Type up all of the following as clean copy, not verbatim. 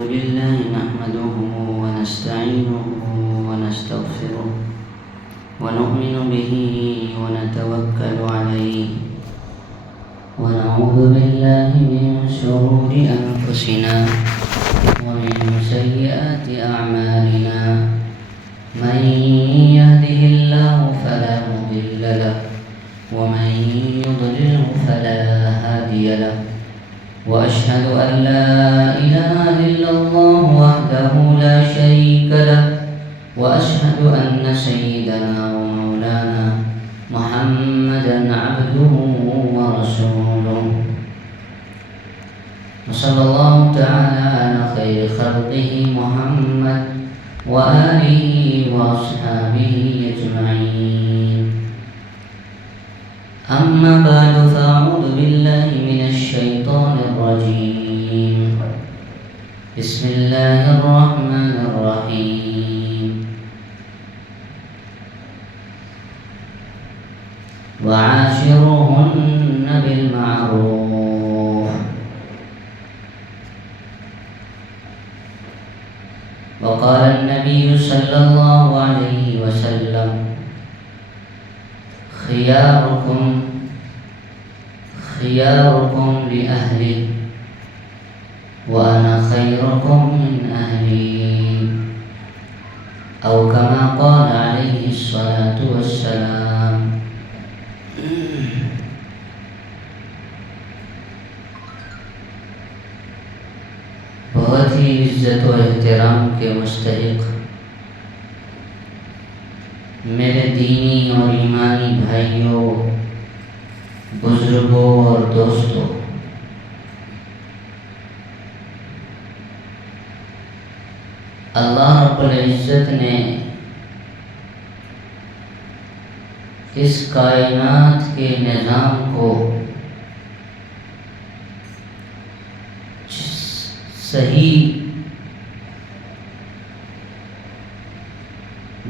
بالله نحمده ونستعينه ونستغفره ونؤمن به ونتوكل عليه ونعوذ بالله من شرور أنفسنا ومن سيئات أعمالنا من يهده الله فلا مضل له ومن يضلله فلا هادي له وأشهد أن لا إله إلا الله وحده لا شريك له وأشهد أن سيدنا ومولانا محمدا عبده ورسوله وصلى الله تعالى على خير خلقه محمد وآله وأصحابه أجمعين. أما بعد فأعوذ بالله من الشيطان الرجيم. بسم الله الرحمن الرحيم. وعاشروهن بالمعروف. وقال النبي صلى الله عليه وسلم خياركم لأهلي وأنا خيركم من أهلي أو كما قال عليه الصلاة والسلام. بہت ہی عزت و احترام کے مستحق میرے دینی اور ایمانی بھائیوں، بزرگوں اور دوستوں، اللہ رب العزت نے اس کائنات کے نظام کو صحیح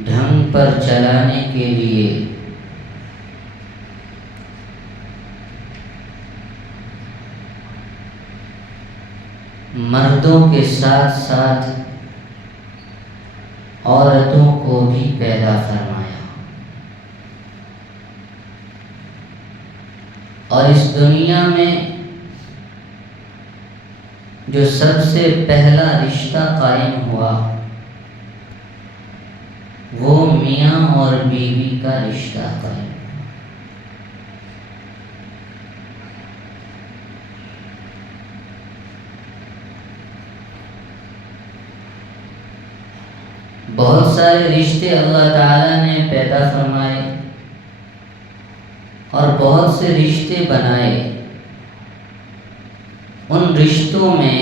ڈھنگ پر چلانے کے لیے مردوں کے ساتھ ساتھ عورتوں کو بھی پیدا فرمایا، اور اس دنیا میں جو سب سے پہلا رشتہ قائم ہوا وہ میاں اور بیوی کا رشتہ قائم ہوا۔ بہت سارے رشتے اللہ تعالیٰ نے پیدا فرمائے اور بہت سے رشتے بنائے۔ ان رشتوں میں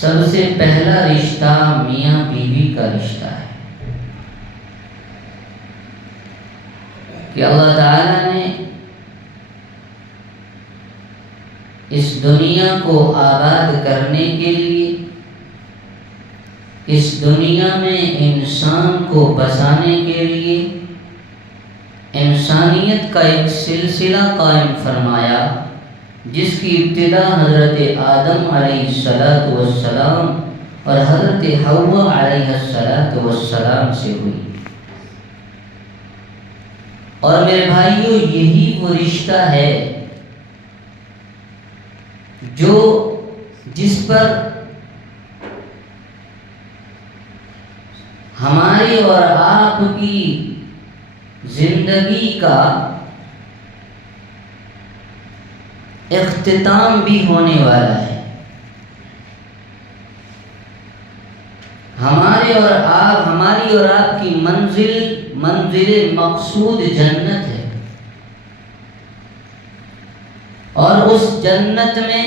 سب سے پہلا رشتہ میاں بیوی کا رشتہ ہے کہ اللہ تعالیٰ نے اس دنیا کو آباد کرنے کے لیے، اس دنیا میں انسان کو بسانے کے لیے انسانیت کا ایک سلسلہ قائم فرمایا، جس کی ابتدا حضرت آدم علیہ السلام اور حضرت حوا علیہ السلام سے ہوئی۔ اور میرے بھائیوں، یہی وہ رشتہ ہے جس پر ہماری اور آپ کی زندگی کا اختتام بھی ہونے والا ہے۔ ہماری اور آپ کی منزل مقصود جنت ہے، اور اس جنت میں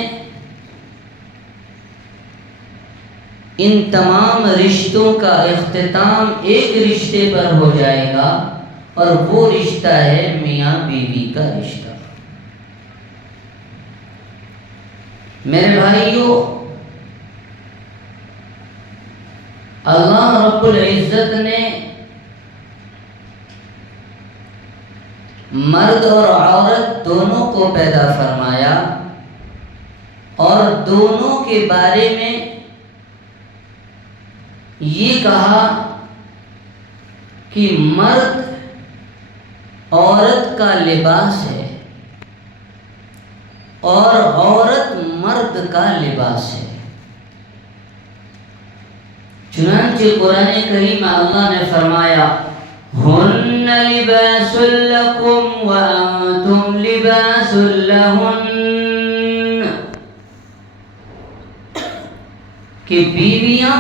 ان تمام رشتوں کا اختتام ایک رشتے پر ہو جائے گا، اور وہ رشتہ ہے میاں بیوی کا رشتہ۔ میرے بھائیوں، اللہ رب العزت نے مرد اور عورت دونوں کو پیدا فرمایا، اور دونوں کے بارے میں یہ کہا کہ مرد عورت کا لباس ہے اور عورت مرد کا لباس ہے۔ چنانچہ قرآن کریم اللہ نے فرمایا ہن لباس لکم وانتم لباس لہن، کہ بیویاں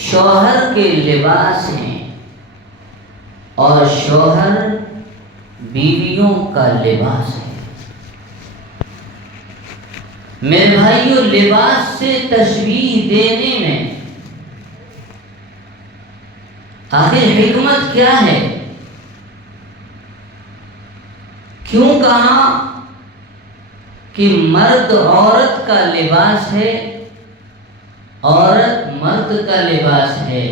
شوہر کے لباس ہیں اور شوہر بیویوں کا لباس ہے۔ میرے بھائیوں، لباس سے تشبیہ دینے میں آخر حکمت کیا ہے؟ کیوں کہا کہ مرد عورت کا لباس ہے، عورت مرد کا لباس ہے؟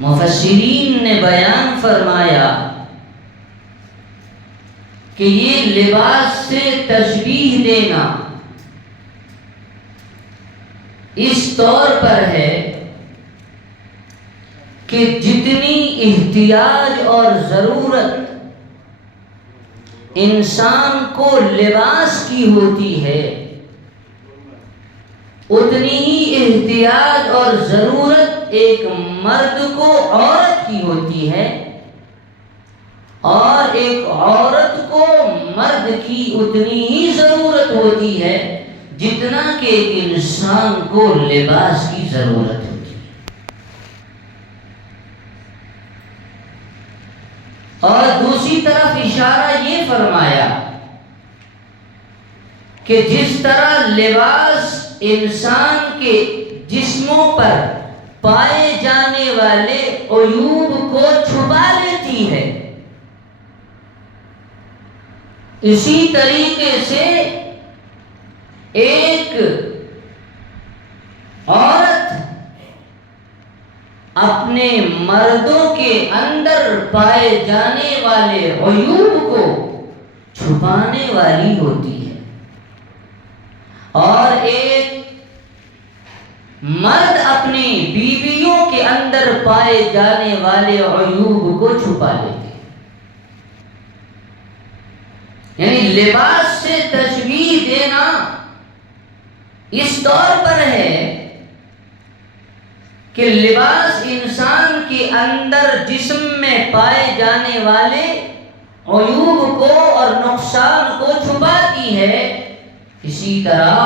مفسرین نے بیان فرمایا کہ یہ لباس سے تشبیہ دینا اس طور پر ہے کہ جتنی احتیاج اور ضرورت انسان کو لباس کی ہوتی ہے، اتنی ہی احتیاج اور ضرورت ایک مرد کو عورت کی ہوتی ہے، اور ایک عورت کو مرد کی اتنی ہی ضرورت ہوتی ہے جتنا کہ ایک انسان کو لباس کی ضرورت ہوتی ہے۔ اور دوسری طرف اشارہ یہ فرمایا کہ جس طرح لباس انسان کے جسموں پر پائے جانے والے عیوب کو چھپا لیتی ہے، اسی طریقے سے ایک عورت اپنے مردوں کے اندر پائے جانے والے عیوب کو چھپانے والی ہوتی ہے، اور ایک مرد اپنی بیویوں کے اندر پائے جانے والے عیوب کو چھپا لیتے ہیں۔ یعنی لباس سے تشبیہ دینا اس طور پر ہے کہ لباس انسان کے اندر جسم میں پائے جانے والے عیوب کو اور نقصان کو چھپاتی ہے، اسی طرح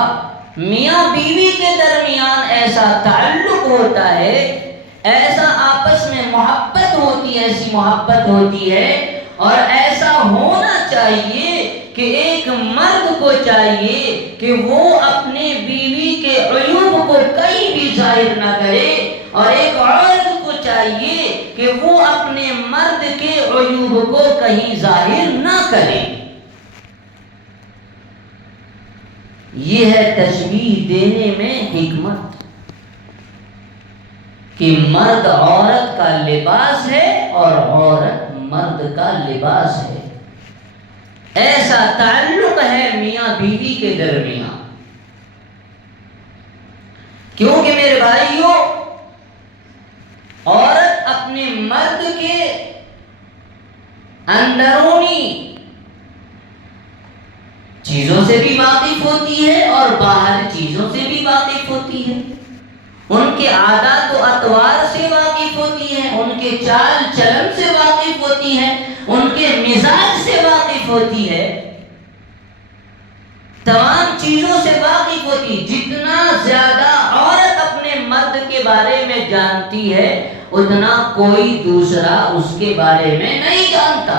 میاں بیوی کے درمیان ایسا تعلق ہوتا ہے، ایسا آپس میں محبت ہوتی ہے، ایسی محبت ہوتی ہے، اور ایسا ہونا چاہیے کہ ایک مرد کو چاہیے کہ وہ اپنے بیوی کے عیوب کو کہیں بھی ظاہر نہ کرے، اور ایک عورت کو چاہیے کہ وہ اپنے مرد کے عیوب کو کہیں ظاہر نہ کرے۔ یہ ہے تشبیہ دینے میں حکمت، کہ مرد عورت کا لباس ہے اور عورت مرد کا لباس ہے، ایسا تعلق ہے میاں بیوی کے درمیان۔ کیونکہ میرے بھائیوں، عورت اپنے مرد کے اندرونی چیزوں سے بھی واقف ہوتی ہے اور باہر چیزوں سے بھی واقف ہوتی ہے، ان کے عادات و اطوار سے واقف ہوتی ہے، ان کے چال چلن سے واقف ہوتی ہے، ان کے مزاج سے واقف ہوتی ہے، تمام چیزوں سے واقف ہوتی ہے۔ جتنا زیادہ عورت اپنے مرد کے بارے میں جانتی ہے، اتنا کوئی دوسرا اس کے بارے میں نہیں جانتا۔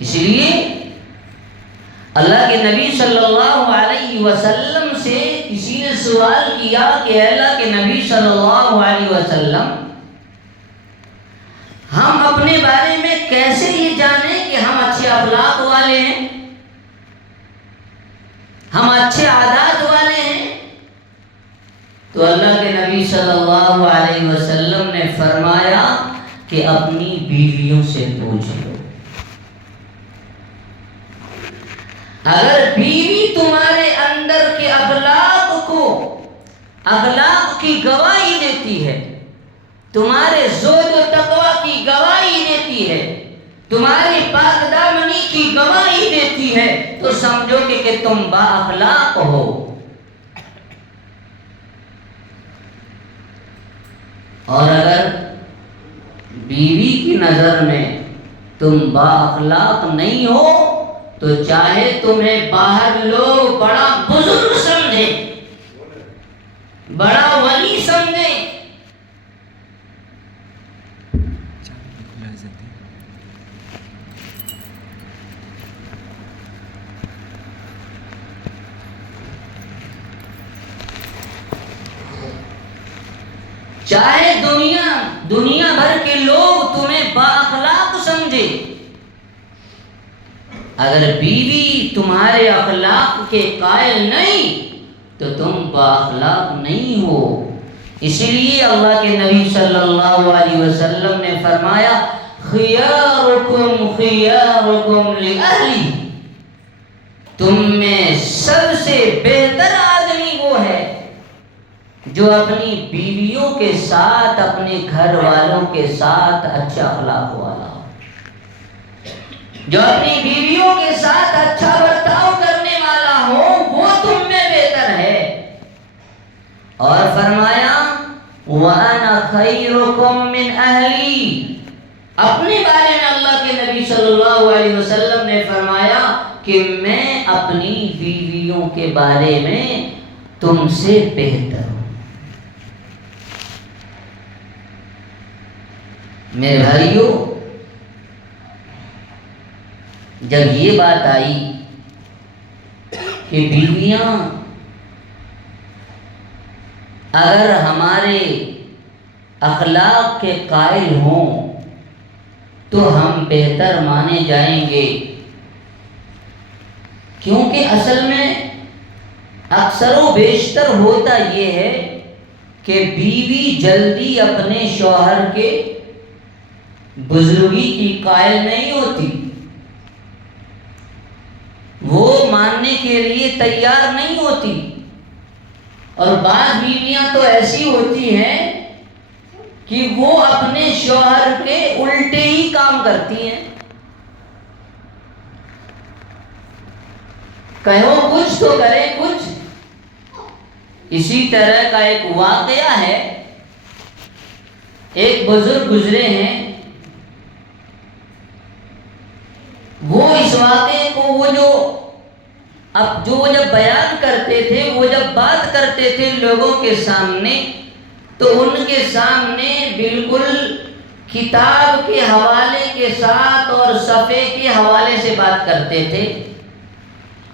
اس لیے اللہ کے نبی صلی اللہ علیہ وسلم سے کسی نے سوال کیا کہ اللہ کے نبی صلی اللہ علیہ وسلم، ہم اپنے بارے میں کیسے یہ جانیں کہ ہم اچھے اخلاق والے ہیں، ہم اچھے عادات والے ہیں؟ تو اللہ کے نبی صلی اللہ علیہ وسلم نے فرمایا کہ اپنی بیویوں سے پوچھ لو۔ اگر بیوی تمہارے اندر کے اخلاق کی گواہی دیتی ہے، تمہارے زہد و تقوی کی گواہی دیتی ہے، تمہاری پاک دامنی کی گواہی دیتی ہے، تو سمجھو کہ تم با اخلاق ہو۔ اور اگر بیوی کی نظر میں تم با اخلاق نہیں ہو تو چاہے تمہیں باہر لوگ بڑا بزرگ سمجھے، بڑا ولی سمجھے، چاہے دنیا بھر کے لوگ تمہیں با اخلاق سمجھے، اگر بیوی تمہارے اخلاق کے قائل نہیں تو تم با اخلاق نہیں ہو۔ اسی لیے اللہ کے نبی صلی اللہ علیہ وسلم نے فرمایا خیارکم خیارکم لأہلی، تم میں سب سے بہتر آدمی وہ ہے جو اپنی بیویوں کے ساتھ، اپنے گھر والوں کے ساتھ اچھا اخلاق والا ہو، جو اپنی بیویوں کے ساتھ اچھا برتاؤ کرنے والا ہو، وہ تم میں بہتر ہے۔ اور فرمایا وَأَنَا خَيْرُكُم مِّنْ أَهْلِي، اپنے بارے میں اللہ کے نبی صلی اللہ علیہ وسلم نے فرمایا کہ میں اپنی بیویوں کے بارے میں تم سے بہتر ہوں۔ میرے بھائیوں، جب یہ بات آئی کہ بیویاں اگر ہمارے اخلاق کے قائل ہوں تو ہم بہتر مانے جائیں گے، کیونکہ اصل میں اکثر و بیشتر ہوتا یہ ہے کہ بیوی جلدی اپنے شوہر کے بزرگی کی قائل نہیں ہوتی، وہ ماننے کے لیے تیار نہیں ہوتی، اور بعض بیویاں تو ایسی ہوتی ہیں کہ وہ اپنے شوہر کے الٹے ہی کام کرتی ہیں، کہو کچھ تو کرے کچھ۔ اسی طرح کا ایک واقعہ ہے، ایک بزرگ گزرے ہیں، وہ اس واقعے کو وہ جب بیان کرتے تھے، وہ جب بات کرتے تھے لوگوں کے سامنے، تو ان کے سامنے بالکل کتاب کے حوالے کے ساتھ اور صفحے کے حوالے سے بات کرتے تھے،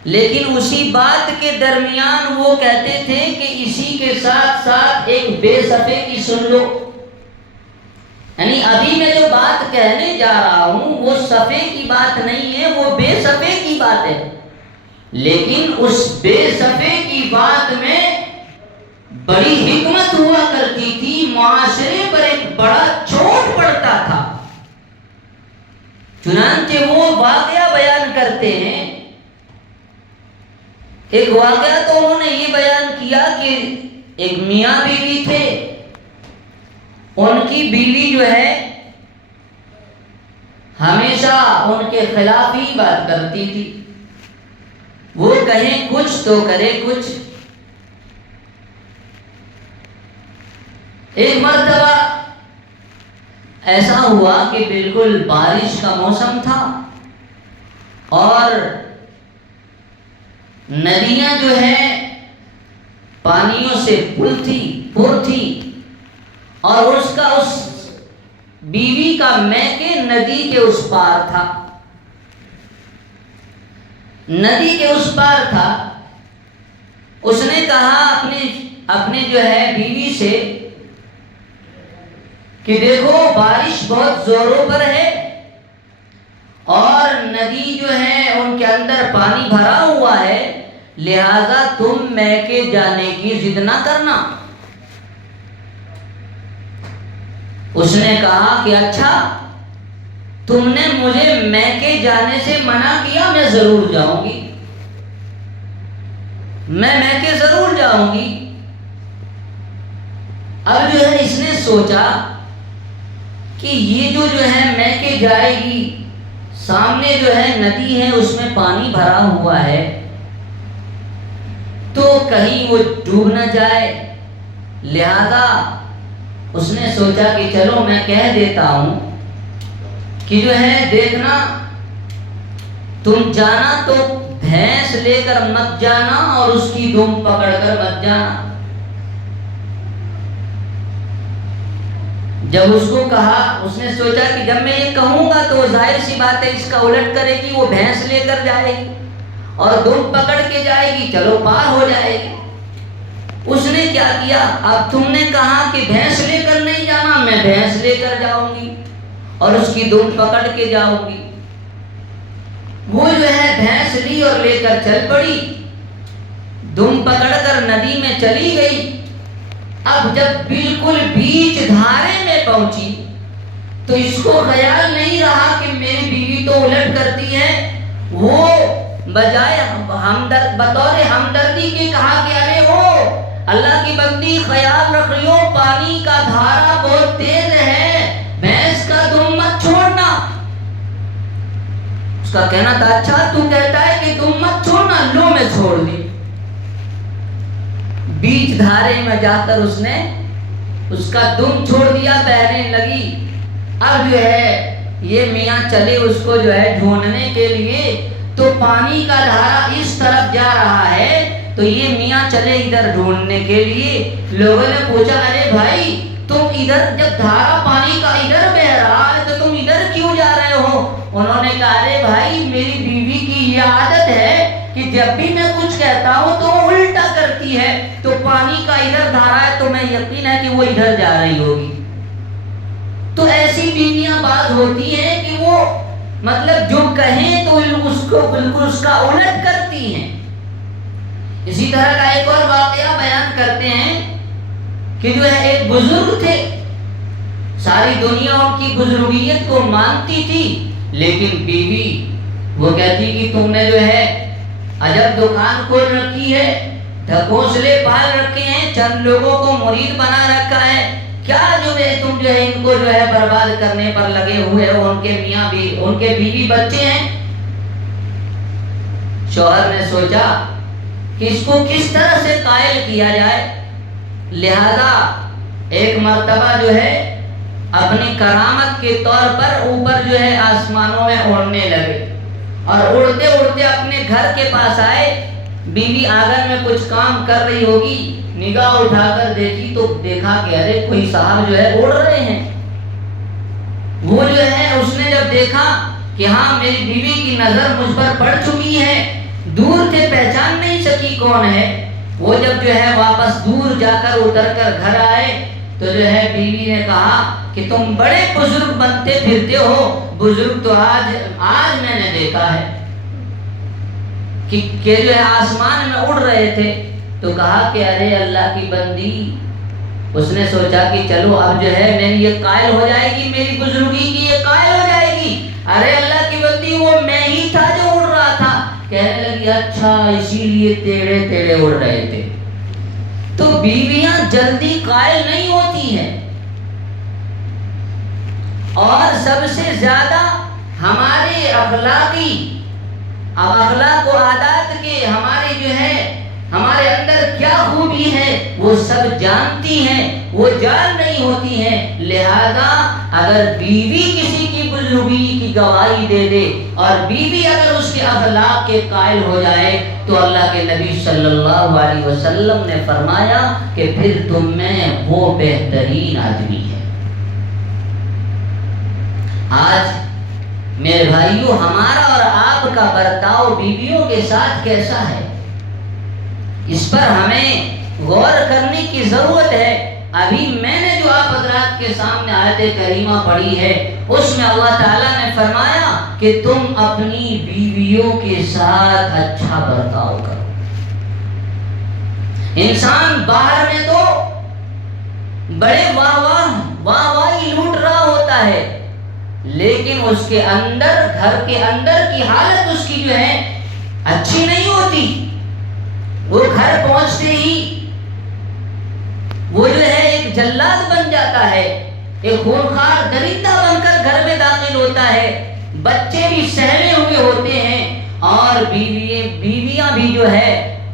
لیکن اسی بات کے درمیان وہ کہتے تھے کہ اسی کے ساتھ ساتھ ایک بے صفحے کی سن لو، یعنی ابھی میں جو بات کہنے جا رہا ہوں وہ صفحے کی بات نہیں ہے، وہ بے صفحے کی بات ہے، لیکن اس بے صفحے کی بات میں بڑی حکمت ہوا کرتی تھی، معاشرے پر ایک بڑا چوٹ پڑتا تھا۔ چنانچہ وہ واقعہ بیان کرتے ہیں، ایک واقعہ تو انہوں نے یہ بیان کیا کہ ایک میاں بیوی تھے، ان کی بیوی جو ہے ہمیشہ ان کے خلاف ہی بات کرتی تھی، وہ کہیں کچھ تو کرے کچھ۔ ایک مرتبہ ایسا ہوا کہ بالکل بارش کا موسم تھا اور ندیاں جو ہیں پانیوں سے پر تھی، اور اس بیوی کا میکے ندی کے اس پار تھا، ندی کے اس پار تھا۔ اس نے کہا اپنے جو ہے بیوی سے کہ دیکھو بارش بہت زوروں پر ہے اور ندی جو ہے ان کے اندر پانی بھرا ہوا ہے، لہذا تم میکے جانے کی ضد نہ کرنا۔ اس نے کہا کہ اچھا، تم نے مجھے میکے جانے سے منع کیا، میں ضرور جاؤں گی، میں میکے ضرور جاؤں گی۔ اب جو ہے اس نے سوچا کہ یہ جو ہے میکے جائے گی، سامنے جو ہے ندی ہے، اس میں پانی بھرا ہوا ہے، تو کہیں وہ ڈوب نہ جائے، لہذا اس نے سوچا کہ چلو میں کہہ دیتا ہوں کہ جو ہے دیکھنا، تم جانا تو بھینس لے کر مت جانا اور اس کی دم پکڑ کر مت جانا۔ جب اس کو کہا، اس نے سوچا کہ جب میں یہ کہوں گا تو ظاہر سی بات ہے اس کا الٹ کرے گی، وہ بھینس لے کر جائے گی اور دم پکڑ کے جائے گی، چلو پار ہو جائے گی۔ اس نے کیا کیا، اب تم نے کہا کہ بھینس لے کر نہیں جانا، میں بھینس لے کر جاؤں گی اور اس کی دم پکڑ کے جاؤں گی۔ وہ جو ہے بھینس لی اور لے کر چل پڑی، دم پکڑ کر ندی میں چلی گئی۔ اب جب بالکل بیچ دھارے میں پہنچی تو اس کو خیال نہیں رہا کہ میری بیوی تو الٹ کرتی ہے، وہ بجائے بطور ہمدردی کے کہا کہ ارے ہو اللہ کی بندی، خیال رکھ رہی ہو، پانی کا دھارا بہت تیز ہے، بھینس کا دم مت چھوڑنا۔ اس کا کہنا تھا اچھا تو کہتا ہے کہ دم مت چھوڑنا، لو میں چھوڑ دی۔ بیچ دھارے میں جا کر اس نے اس کا دم چھوڑ دیا، بہنے لگی۔ اب جو ہے یہ میاں چلے اس کو جو ہے ڈھونڈنے کے لیے، تو پانی کا دھارا اس طرف جا رہا ہے، تو یہ میاں چلے ادھر ڈھونڈنے کے لیے۔ لوگوں نے پوچھا ارے بھائی تم ادھر، جب دھارا پانی کا ادھر بہ رہا ہے تو تم ادھر کیوں جا رہے ہو؟ انہوں نے کہا ارے بھائی میری بیوی کی یہ عادت ہے کہ جب بھی میں کچھ کہتا ہوں تو وہ الٹا کرتی ہے، تو پانی کا ادھر دھارا ہے تو میں یقین ہے کہ وہ ادھر جا رہی ہوگی۔ تو ایسی بیویاں بعض ہوتی ہیں کہ وہ مطلب جو کہیں تو اس کو بالکل اس کا الٹ کرتی ہیں۔ اسی طرح کا ایک اور واقعہ بیان کرتے ہیں کہ جو ہے ایک بزرگ تھے، ساری دنیا ان کی بزرگیت کو مانتی تھی، لیکن بیوی وہ کہتی کہ تم نے جو ہے عجب دکان کھول رکھی ہے، ڈھکوسلے پال رکھے ہیں، چند لوگوں کو مرید بنا رکھا ہے، کیا جو ہے تم جو ہے ان کو جو ہے برباد کرنے پر لگے ہوئے ہو؟ ان کے میاں بھی، ان کے بیوی بچے ہیں۔ شوہر نے سوچا کہ اس کو کس طرح سے قائل کیا جائے، لہذا ایک مرتبہ جو ہے اپنی کرامت کے طور پر اوپر جو ہے آسمانوں میں اڑنے لگے، اور اڑتے اڑتے اپنے گھر کے پاس آئے۔ بیوی آنگن میں کچھ کام کر رہی ہوگی، نگاہ اٹھا کر دیکھی تو دیکھا کہ ارے کوئی صاحب جو ہے اڑ رہے ہیں۔ وہ جو ہے اس نے جب دیکھا کہ ہاں میری بیوی کی نظر مجھ پر پڑ چکی ہے، دور سے پہچان نہیں سکی کون ہے، وہ جب جو ہے واپس دور جا کر اتر کر گھر آئے تو جو ہے بیوی نے کہا کہ تم بڑے بزرگ بنتے پھرتے ہو، بزرگ تو آج میں نے دیکھا ہے کہ جو ہے آسمان میں اڑ رہے تھے۔ تو کہا کہ ارے اللہ کی بندی، اس نے سوچا کہ چلو اب جو ہے میری یہ قائل ہو جائے گی، میری بزرگی کی یہ قائل ہو جائے گی، ارے اللہ کی بندی وہ میں ہی تھا جو اڑ رہا تھا۔ کہنے لگی اچھا اسی لیے ٹیڑے ٹیڑے اڑ رہے تھے۔ تو بیویاں جلدی قائل نہیں ہوتی ہیں، اور سب سے زیادہ ہمارے اخلاق و عادات کے ہمارے جو ہے ہمارے اندر کیا خوبی ہے وہ سب جانتی ہیں، وہ جان نہیں ہوتی ہیں۔ لہذا اگر بیوی کسی کی بزرگی کی گواہی دے دے اور بیوی اگر اس کے اخلاق کے قائل ہو جائے تو اللہ کے نبی صلی اللہ علیہ وسلم نے فرمایا کہ پھر تم میں وہ بہترین آدمی ہے۔ آج میرے بھائیوں ہمارا اور آپ کا برتاؤ بیویوں کے ساتھ کیسا ہے، اس پر ہمیں غور کرنے کی ضرورت ہے۔ ابھی میں نے جو آپ حضرات کے سامنے آیت کریمہ پڑھی ہے اس میں اللہ تعالیٰ نے فرمایا کہ تم اپنی بیویوں کے ساتھ اچھا برتاؤ کرو۔ انسان باہر میں تو بڑے واہی لوٹ رہا ہوتا ہے، لیکن اس کے اندر، گھر کے اندر کی حالت اس کی جو ہے اچھی نہیں ہوتی۔ وہ گھر پہنچتے ہی وہ جو ہے ایک جلاد بن جاتا ہے، ایک خونخوار درندہ بن کر گھر میں داخل ہوتا ہے، بچے بھی سہلے ہوئے ہوتے ہیں اور بیویاں بھی جو ہے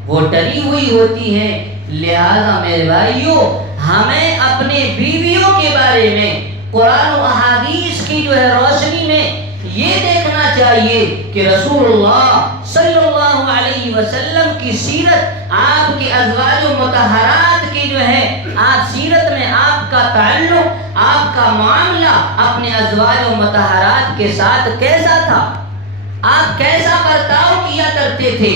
وہ ڈری ہوئی ہوتی ہیں۔ لہذا میرے بھائیوں، ہمیں اپنے بیویوں کے بارے میں قرآن و احادیث کی جو ہے روشنی میں یہ دیکھنا چاہیے کہ رسول اللہ صلی اللہ علیہ وسلم کی سیرت، آپ کے ازواج و مطہرات کی جو ہے آپ سیرت میں آپ کا تعلق، آپ کا معاملہ اپنے ازواج و مطہرات کے ساتھ کیسا تھا، آپ کیسا برتاؤ کیا کرتے تھے۔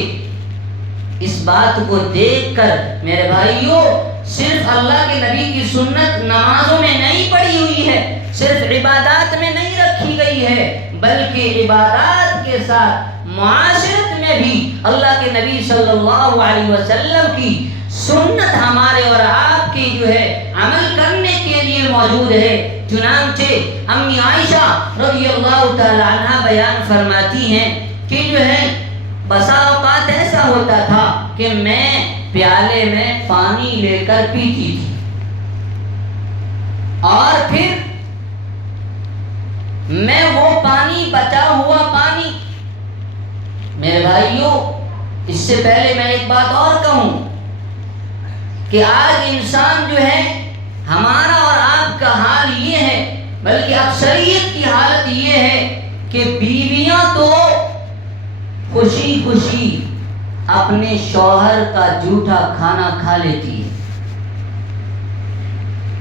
اس بات کو دیکھ کر میرے بھائیوں، صرف اللہ کے نبی کی سنت نمازوں میں نہیں پڑھی ہوئی ہے، صرف عبادات میں نہیں رکھی گئی ہے، بلکہ عبادات کے ساتھ معاشرت میں بھی اللہ کے نبی صلی اللہ علیہ وسلم کی سنت ہمارے اور آپ کی جو ہے عمل کرنے کے لیے موجود ہے۔ چنانچہ امی عائشہ رضی اللہ تعالی عنہ بیان فرماتی ہیں کہ جو ہے بسا اوقات ایسا ہوتا تھا کہ میں پیالے میں پانی لے کر پیتی تھی اور پھر میں وہ پانی، بچا ہوا پانی، میرے بھائیوں اس سے پہلے میں ایک بات اور کہوں کہ آج انسان جو ہے ہمارا اور آپ کا حال یہ ہے، بلکہ اکثریت کی حالت یہ ہے کہ بیویاں تو خوشی خوشی اپنے شوہر کا جھوٹا کھانا کھا لیتی ہے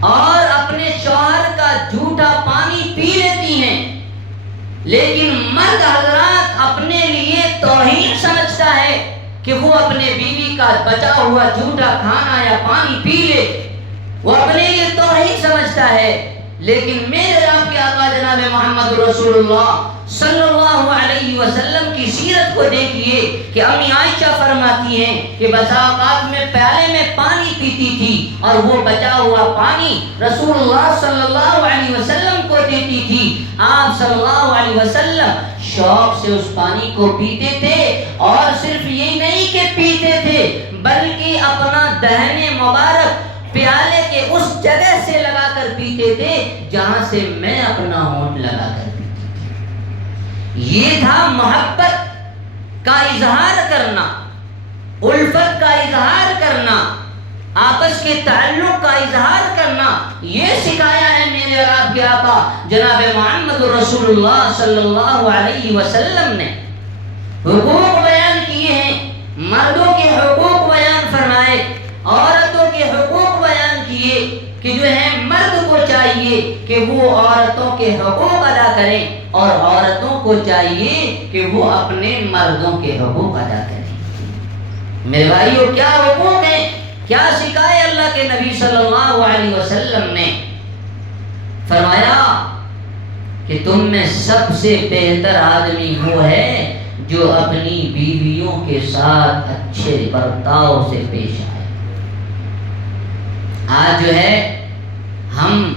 اور اپنے شوہر کا جھوٹا پانی پی لیتی ہیں، لیکن مرد حضرات اپنے لیے توہین سمجھتا ہے کہ وہ اپنے بیوی کا بچا ہوا جھوٹا کھانا یا پانی پی لے، وہ اپنے لیے توہین سمجھتا ہے۔ لیکن میرے آپ کے آقا جناب محمد رسول اللہ صلی اللہ علیہ وسلم کی سیرت کو دیکھیے کہ امی عائشہ فرماتی ہیں کہ بسا اوقات میں پیالے میں پانی پیتی تھی اور وہ بچا ہوا پانی رسول اللہ صلی اللہ علیہ وسلم کو دیتی تھی۔ آپ صلی اللہ علیہ وسلم شوق سے اس پانی کو پیتے تھے اور صرف یہی نہیں کہ پیتے تھے بلکہ اپنا دہنے مبارک پیالے کے اس جگہ سے لگا کر پیتے تھے جہاں سے میں اپنا ہونٹ لگا کر پیتی تھی۔ یہ تھا محبت کا اظہار کرنا، الفت کا اظہار کرنا، آپس کے تعلق کا اظہار کرنا، یہ سکھایا ہے میرے اور آپ کے آقا جناب محمد رسول اللہ صلی اللہ علیہ وسلم نے۔ حقوق بیان کیے ہیں، مردوں کے حقوق بیان فرمائے، عورتوں کے حقوق بیان کیے کہ جو ہے مرد کو چاہیے کہ وہ عورتوں کے حقوق ادا کریں اور عورتوں کو چاہیے کہ وہ اپنے مردوں کے حقوق ادا کریں۔ میرے بھائیوں کیا حقوق ہیں، کیا سکھایا اللہ کے نبی صلی اللہ علیہ وسلم نے؟ فرمایا کہ تم میں سب سے بہتر آدمی وہ ہے جو اپنی بیویوں کے ساتھ اچھے برتاؤ سے پیش آئے۔ آج جو ہے ہم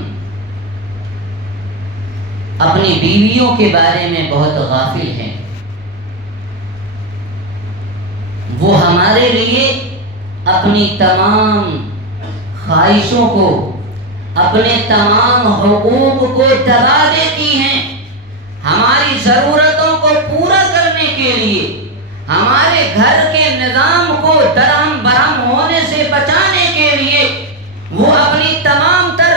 اپنی بیویوں کے بارے میں بہت غافل ہیں، وہ ہمارے لیے اپنی تمام خواہشوں کو، اپنے تمام حقوق کو دبا دیتی ہیں، ہماری ضرورتوں کو پورا کرنے کے لیے، ہمارے گھر کے نظام کو درہم برہم ہونے سے بچانے کے لیے وہ اپنی تمام تر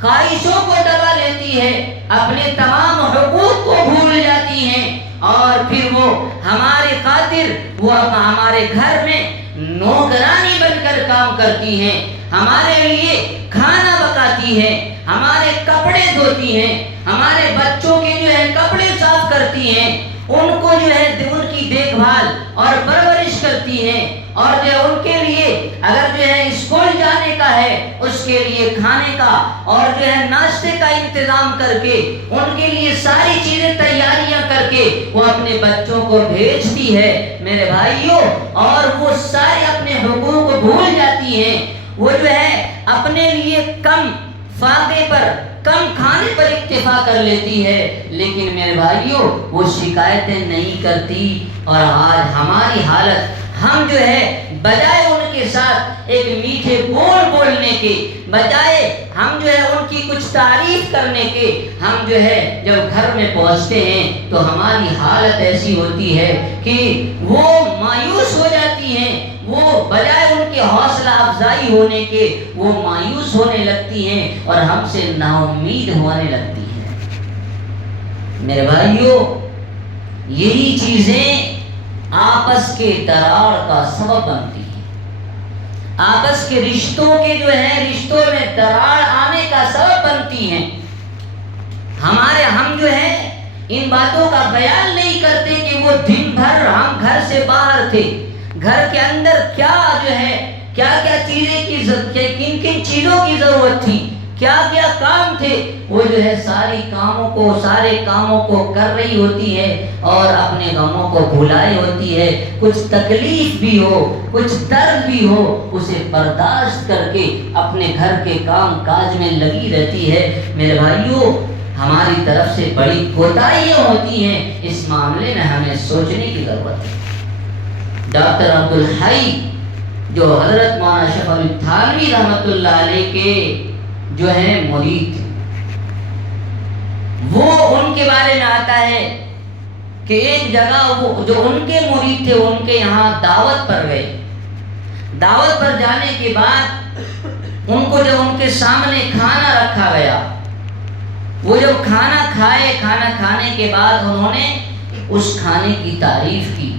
خواہشوں کو دبا لیتی ہے، اپنے تمام حقوق کو بھول جاتی ہیں اور پھر وہ ہمارے خاطر وہ ہمارے گھر میں نوکرانی بن کر کام کرتی ہیں، ہمارے لیے کھانا پکاتی ہیں، ہمارے کپڑے دھوتی ہیں، ہمارے بچوں کے جو ہے کپڑے صاف کرتی ہیں، ان کو جو ہے ان کی دیکھ بھال اور پرورش کرتی ہیں، اور جو ہے ان کے لیے اگر جو ہے اسکول جانے کا ہے اس کے لیے کھانے کا اور جو ہے ناشتے کا انتظام کر کے ان کے لیے ساری چیزیں تیاریاں کر کے وہ اپنے بچوں کو بھیجتی ہے میرے بھائیوں، اور وہ سارے اپنے حقوق کو بھول جاتی ہیں، وہ جو ہے اپنے لیے کم فاقے پر، کم کھانے پر اکتفا کر لیتی ہے، لیکن میرے بھائیوں وہ شکایتیں نہیں کرتی۔ اور آج ہماری حالت، ہم جو ہے بجائے ان کے ساتھ ایک میٹھے بول بولنے کے، بجائے ہم جو ہے ان کی کچھ تعریف کرنے کے، ہم جو ہے جب گھر میں پہنچتے ہیں تو ہماری حالت ایسی ہوتی ہے کہ وہ مایوس ہو جاتی ہیں، وہ بجائے ان کے حوصلہ افزائی ہونے کے وہ مایوس ہونے لگتی ہیں اور ہم سے نا امید ہونے لگتی ہیں۔ میرے بھائیوں، یہی چیزیں آپس کے دراڑ کا سبب بنتی ہیں، آپس کے رشتوں کے جو ہے رشتوں میں دراڑ آنے کا سبب بنتی ہیں۔ ہم جو ہے ان باتوں کا خیال نہیں کرتے کہ وہ دن بھر ہم گھر سے باہر تھے، گھر کے اندر کیا جو ہے کیا کیا چیزیں کی کن کن چیزوں کی ضرورت تھی، کیا کیا کام تھے، وہ جو ہے سارے کاموں کو کر رہی ہوتی ہے اور اپنے غموں کو بھلائے ہوتی ہے۔ کچھ تکلیف بھی ہو، کچھ درد بھی ہو، اسے برداشت کر کے اپنے گھر کے کام کاج میں لگی رہتی ہے۔ میرے بھائیوں، ہماری طرف سے بڑی کوتاہیاں ہوتی ہیں، اس معاملے میں ہمیں سوچنے کی ضرورت ہے۔ ڈاکٹر عبدالحی جو حضرت مولانا اشرف علی تھانوی رحمۃ اللہ علیہ کے جو ہیں مرید تھے، وہ ان کے بارے میں آتا ہے کہ ایک جگہ وہ جو ان کے مرید تھے ان کے یہاں دعوت پر گئے، دعوت پر جانے کے بعد ان کو جب ان کے سامنے کھانا رکھا گیا، وہ جب کھانا کھائے، کھانا کھانے کے بعد انہوں نے اس کھانے کی تعریف کی،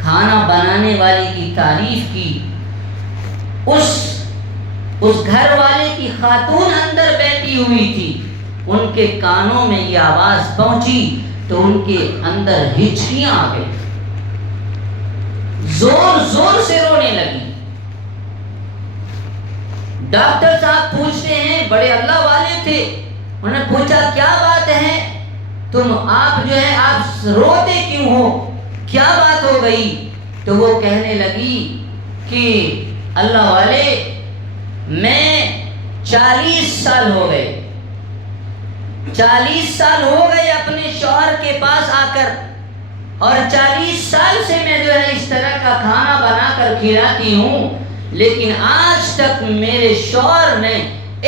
کھانا بنانے والے کی تعریف کی، اس گھر والے کی خاتون اندر بیٹھی ہوئی تھی، ان کے کانوں میں یہ آواز پہنچی تو ان کے اندر ہچکیاں آ گئی، زور زور سے رونے لگی۔ ڈاکٹر صاحب پوچھتے ہیں، بڑے اللہ والے تھے، انہوں نے پوچھا کیا بات ہے، آپ جو ہے آپ روتے کیوں ہو، کیا بات ہو گئی؟ تو وہ کہنے لگی کہ اللہ والے، میں 40 سال ہو گئے 40 سال ہو گئے اپنے شوہر کے پاس آ کر، اور 40 سال سے میں جو ہے اس طرح کا کھانا بنا کر کھلاتی ہوں، لیکن آج تک میرے شوہر نے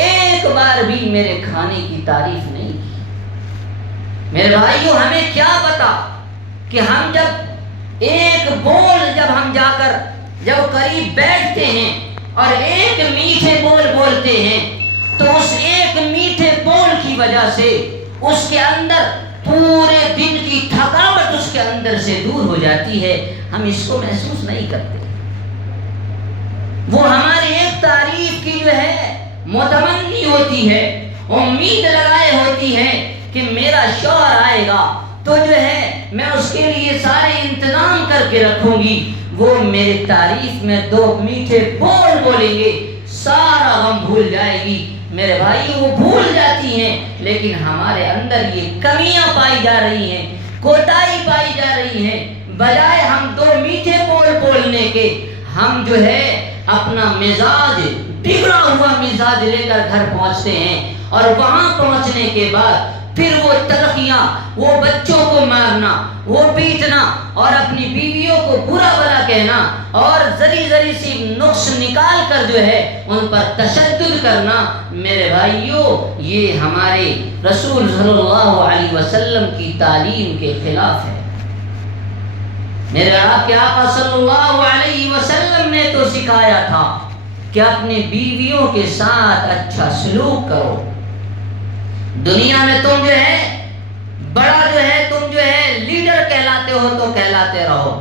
ایک بار بھی میرے کھانے کی تعریف نہیں کی۔ میرے بھائیوں، ہمیں کیا پتا کہ ہم جب ایک بول جب ہم جا کر جب قریب بیٹھتے ہیں اور ایک میٹھے بول بولتے ہیں تو اس ایک میٹھے بول کی وجہ سے اس کے اندر پورے دن کی تھکاوٹ اس کے اندر سے دور ہو جاتی ہے، ہم اس کو محسوس نہیں کرتے۔ وہ ہماری ایک تعریف کی جو ہے متمنی ہوتی ہے، امید لگائے ہوتی ہے کہ میرا شوہر آئے گا تو جو ہے میں اس کے لیے سارے انتظام کر کے رکھوں گی، وہ میری تعریف میں 2 میٹھے بول بولیں گے، سارا غم بھول جائے گی۔ میرے بھائی، وہ بھول جاتی ہیں، لیکن ہمارے اندر یہ کمیاں پائی جا رہی ہیں، کوتاہی پائی جا رہی ہے۔ بجائے ہم 2 میٹھے بول بولنے کے، ہم جو ہے اپنا مزاج، بگڑا ہوا مزاج لے کر گھر پہنچتے ہیں، اور وہاں پہنچنے کے بعد پھر وہ تلخیاں، وہ بچوں کو مارنا، وہ پیٹنا، اور اپنی بیویوں کو برا بھلا کہنا، اور ذری ذری سی نقص نکال کر جو ہے ان پر تشدد کرنا، میرے بھائیوں، یہ ہمارے رسول صلی اللہ علیہ وسلم کی تعلیم کے خلاف ہے۔ میرے آپ کے آقا صلی اللہ علیہ وسلم نے تو سکھایا تھا کہ اپنی بیویوں کے ساتھ اچھا سلوک کرو۔ دنیا میں تم جو ہے بڑا جو ہے تم جو ہے لیڈر کہلاتے ہو تو کہلاتے رہو،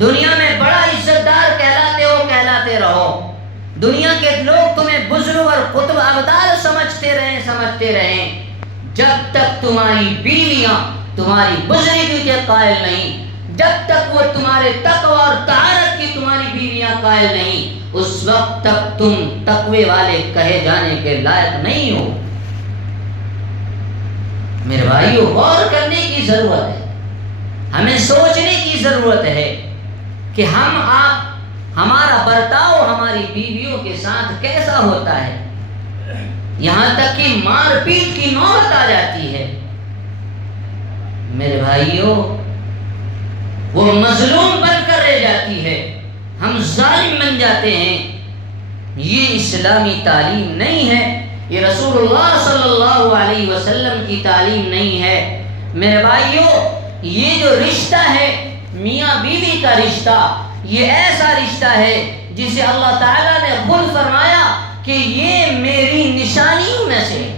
دنیا میں بڑا عزت دار کہلاتے ہو کہلاتے رہو، دنیا کے لوگ تمہیں بزرگ اور قطب ابدال سمجھتے رہیں، جب تک تمہاری بیویاں تمہاری بزرگی کے قائل نہیں، جب تک وہ تمہارے تقوی اور طہارت کی تمہاری بیویاں قائل نہیں، اس وقت تک تم تقوی والے کہے جانے کے لائق نہیں ہو۔ میرے بھائیو، غور کرنے کی ضرورت ہے، ہمیں سوچنے کی ضرورت ہے کہ ہمارا برتاؤ ہماری بیویوں کے ساتھ کیسا ہوتا ہے، یہاں تک کہ مار پیٹ کی نوبت آ جاتی ہے۔ میرے بھائیو، وہ مظلوم بن کر رہ جاتی ہے، ہم ظالم بن جاتے ہیں. یہ اسلامی تعلیم نہیں ہے، یہ رسول اللہ صلی اللہ علیہ وسلم کی تعلیم نہیں ہے. میرے بھائیو، یہ جو رشتہ ہے میاں بیوی کا رشتہ، یہ ایسا رشتہ ہے جسے اللہ تعالیٰ نے خود فرمایا کہ یہ میری نشانیوں میں سے ہے.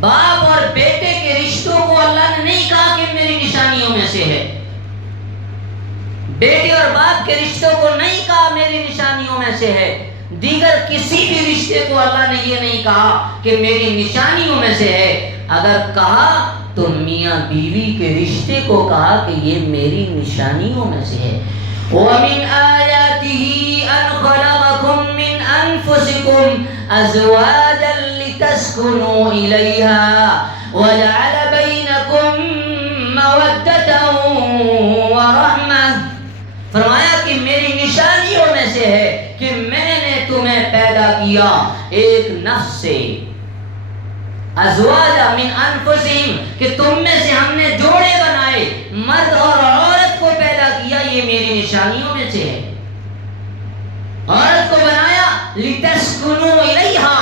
باپ اور بیٹے کے رشتوں کو اللہ نے نہیں کہا کہ میری نشانیوں میں سے ہے. بیٹے اور باپ کے رشتوں کو نہیں کہا میری نشانیوں میں سے ہے. دیگر کسی بھی رشتے کو اللہ نے یہ نہیں کہا کہ میری نشانیوں میں سے ہے. اگر کہا تو میاں بیوی کے رشتے کو کہا کہ یہ میری نشانیوں میں سے ہے. وَمِنْ آيَاتِهِ أَنْ خَلَقَكُم مِّنْ أَنفُسِكُمْ أَزْوَاجًا لِتَسْكُنُوا إِلَيْهَا وَجَعَلَ بَيْنَكُم مَّوَدَّةً وَرَحْمَةً. فرمایا کہ میری نشانیوں میں سے ہے کہ میں نے تمہیں پیدا کیا ایک نفس سے. ازواجا من انفسہم، کہ تم میں سے ہم نے جوڑے بنائے، مرد اور عورت کو پیدا کیا، یہ میری نشانیوں میں سے ہے. عورت کو بنایا لتسکنوا الیہا،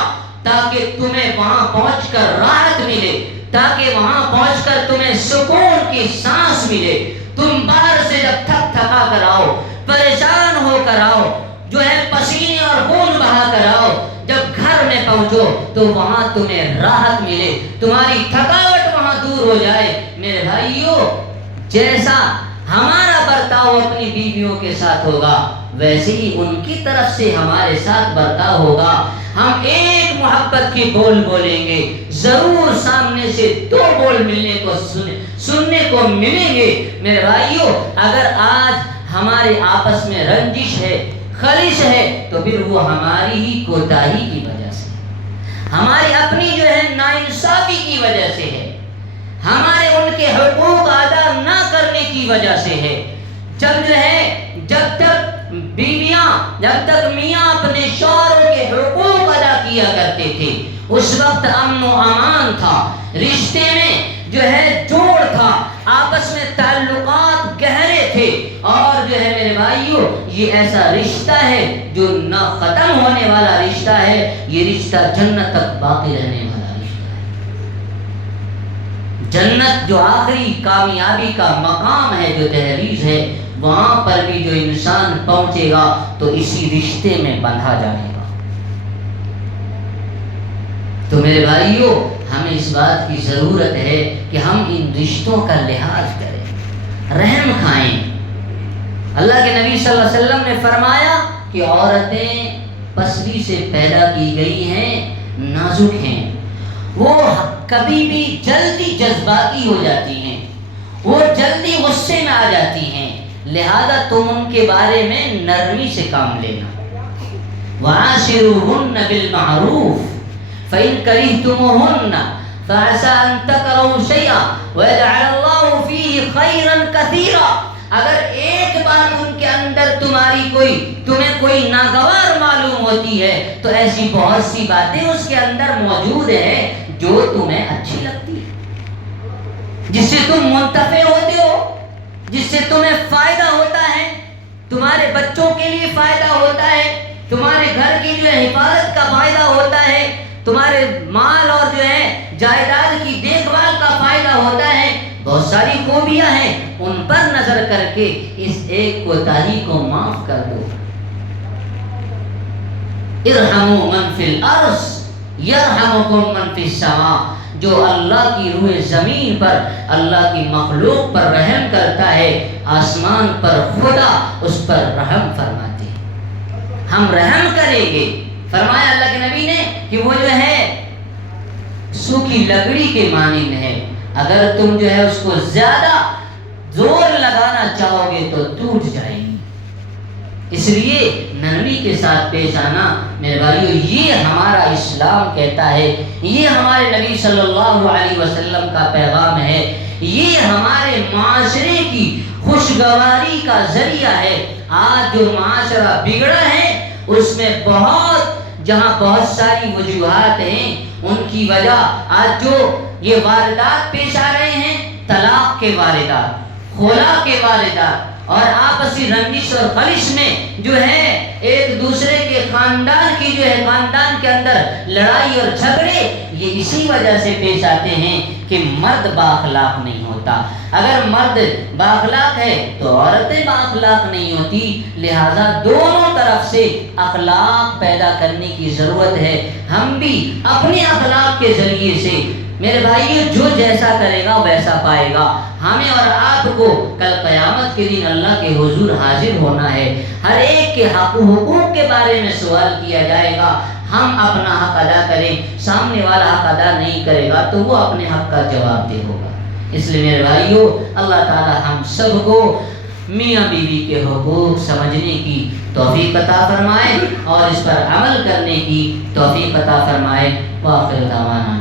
تاکہ تمہیں وہاں پہنچ کر راحت ملے، تاکہ وہاں پہنچ کر تمہیں سکون کی سانس ملے. تم باہر سے جب تھک تھکا کر آؤ، پریشان ہو کر آؤ، جو ہے پسینے اور خون بہا کر آؤ، جب گھر میں پہنچو تو وہاں تمہیں راحت ملے، تمہاری تھکاوٹ وہاں دور ہو جائے. میرے بھائیو، جیسا ہمارا برتاؤ اپنی بیویوں کے ساتھ ہوگا ویسے ہی ان کی طرف سے ہمارے ساتھ برتاؤ ہوگا. ہم ایک محبت کی بول بولیں گے، ضرور سامنے سے دو بول سننے کو ملیں گے. میرے بھائیو، اگر آج ہمارے آپس میں رنجش ہے، خلش ہے، تو پھر وہ ہماری ہی کوتاہی کی وجہ سے، ہماری اپنی جو ہے ناانصافی کی وجہ سے ہے، ہمارے ان کے حقوق ادا نہ کرنے کی وجہ سے ہے. جب تک میاں اپنے شوہروں کے حقوق ادا کیا کرتے تھے، اس وقت امن و امان تھا، رشتے میں جو ہے جوڑ تھا، آپس میں تعلقات گہرے تھے. اور جو ہے میرے بھائیو، یہ ایسا رشتہ ہے جو نہ ختم ہونے والا رشتہ ہے، یہ رشتہ جنت تک باقی رہنے والا رشتہ ہے. جنت جو آخری کامیابی کا مقام ہے، جو تحریز ہے، وہاں پر بھی جو انسان پہنچے گا تو اسی رشتے میں بندھا جائے گا. تو میرے بھائیو، ہمیں اس بات کی ضرورت ہے کہ ہم ان رشتوں کا لحاظ کریں، رحم کھائیں. اللہ کے نبی صلی اللہ علیہ وسلم نے فرمایا کہ عورتیں پسلی سے پیدا کی گئی ہیں، نازک ہیں، وہ کبھی بھی جلدی جذباتی ہو جاتی ہیں، وہ جلدی غصے میں آ جاتی ہیں. لہذا تم ان کے بارے میں نرمی سے کام لینا. وَعَاشِرُوهُنَّ بِالْمَعْرُوفِ فَإِنْ كَرِهْتُمُوهُنَّ فَعَسَىٰ أَن تَكْرَهُوا شَيْئًا وَيَجْعَلَ اللَّهُ فِيهِ خَيْرًا كَثِيرًا. اگر ایک بار ان کے اندر تمہیں کوئی ناگوار معلوم ہوتی ہے تو ایسی بہت سی باتیں اس کے اندر موجود ہیں جو تمہیں اچھی لگتی ہے، جس سے تم منتفع ہوتے ہو، جس سے تمہیں فائدہ ہوتا ہے، تمہارے بچوں کے لیے فائدہ ہوتا ہے، تمہارے گھر کی جو ہے حفاظت کا فائدہ ہوتا ہے، تمہارے مال اور جو ہے جائیداد کی دیکھ بھال کا فائدہ ہوتا ہے. بہت ساری خوبیاں ہیں، ان پر نظر کر کے اس ایک کوتاہی کو معاف کر دو. ارحموا من فی الارض یرحمکم من فی السماء. جو اللہ کی روح زمین پر، اللہ کی مخلوق پر رحم کرتا ہے، آسمان پر خدا اس پر رحم فرماتے ہیں. ہم رحم کریں گے. فرمایا اللہ کے نبی نے کہ وہ جو ہے سوکھی لکڑی کے مانند ہے، اگر تم جو ہے اس کو زیادہ زور لگانا چاہو گے تو ٹوٹ جائے گی. اس لیے نرمی کے ساتھ پیش آنا میرے بھائیو، یہ ہمارا اسلام کہتا ہے، یہ ہمارے نبی صلی اللہ علیہ وسلم کا پیغام ہے، یہ ہمارے معاشرے کی خوشگواری کا ذریعہ ہے. آج جو معاشرہ بگڑا ہے اس میں جہاں بہت ساری وجوہات ہیں، ان کی وجہ آج جو یہ واردات پیش آ رہے ہیں، طلاق کے واردات، خلا کے واردات، اور آپسی رنجش اور خلش میں جو ہے ایک دوسرے کے خاندان کی جو ہے خاندان کے اندر لڑائی اور جھگڑے یہ اسی وجہ سے پیش آتے ہیں کہ مرد بااخلاق نہیں ہوتا. اگر مرد بااخلاق ہے تو عورتیں بااخلاق نہیں ہوتی. لہذا دونوں طرف سے اخلاق پیدا کرنے کی ضرورت ہے. ہم بھی اپنے اخلاق کے ذریعے سے میرے بھائیو جو جیسا کرے گا ویسا پائے گا. ہمیں اور آپ کو کل قیامت کے دن اللہ کے حضور حاضر ہونا ہے. ہر ایک کے حق و حقوق کے بارے میں سوال کیا جائے گا. ہم اپنا حق ادا کریں, سامنے والا حق ادا نہیں کرے گا تو وہ اپنے حق کا جواب دے ہوگا. اس لیے میرے بھائیو اللہ تعالی ہم سب کو میاں بیوی کے حقوق سمجھنے کی توفیق عطا فرمائے اور اس پر عمل کرنے کی توفیق عطا فرمائے. وآخر دعوانا